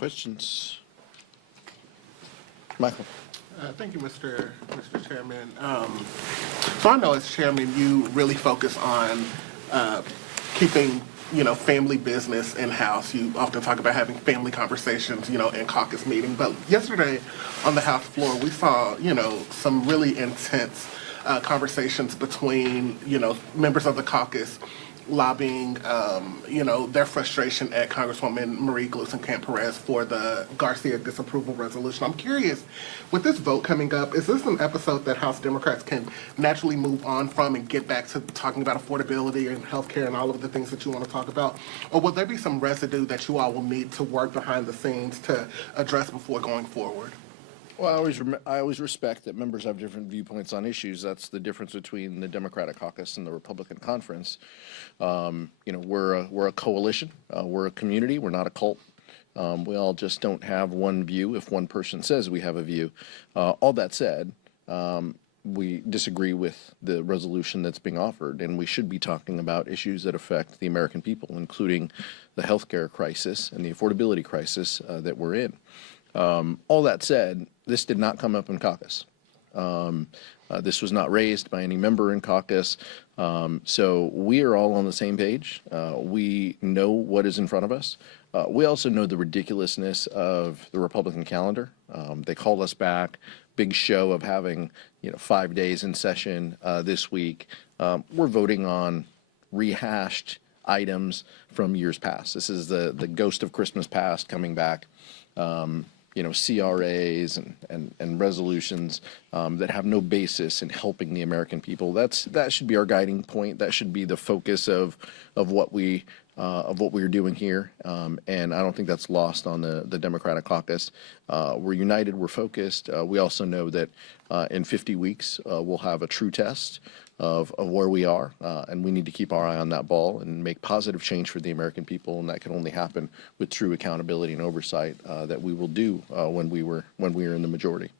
Questions? Michael. Thank you, Mr. Chairman. So I know as chairman, you really focus on keeping, family business in-house. You often talk about having family conversations, in caucus meeting. But yesterday on the House floor, we saw, some really intense conversations between, members of the caucus lobbying, their frustration at Congresswoman Marie Gluesenkamp-Perez for the Garcia disapproval resolution. I'm curious, with this vote coming up, is this an episode that House Democrats can naturally move on from and get back to talking about affordability and healthcare and all of the things that you want to talk about? Or will there be some residue that you all will need to work behind the scenes to address before going forward? Well, I always respect that members have different viewpoints on issues. That's the difference between the Democratic caucus and the Republican conference. We're a coalition. We're a community. We're not a cult. We all just don't have one view if one person says we have a view. All that said, we disagree with the resolution that's being offered, and we should be talking about issues that affect the American people, including the healthcare crisis and the affordability crisis that we're in. All that said, this did not come up in caucus. This was not raised by any member in caucus. So we are all on the same page. We know what is in front of us. We also know the ridiculousness of the Republican calendar. They called us back, big show of having 5 days in session this week. We're voting on rehashed items from years past. This is the ghost of Christmas past coming back. CRAs and resolutions that have no basis in helping the American people. That should be our guiding point. That should be the focus of what we are doing here. And I don't think that's lost on the Democratic caucus. We're united. We're focused. We also know that in 50 weeks we'll have a true test of where we are, and we need to keep our eye on that ball and make positive change for the American people, and that can only happen with true accountability and oversight that we will do when we are in the majority.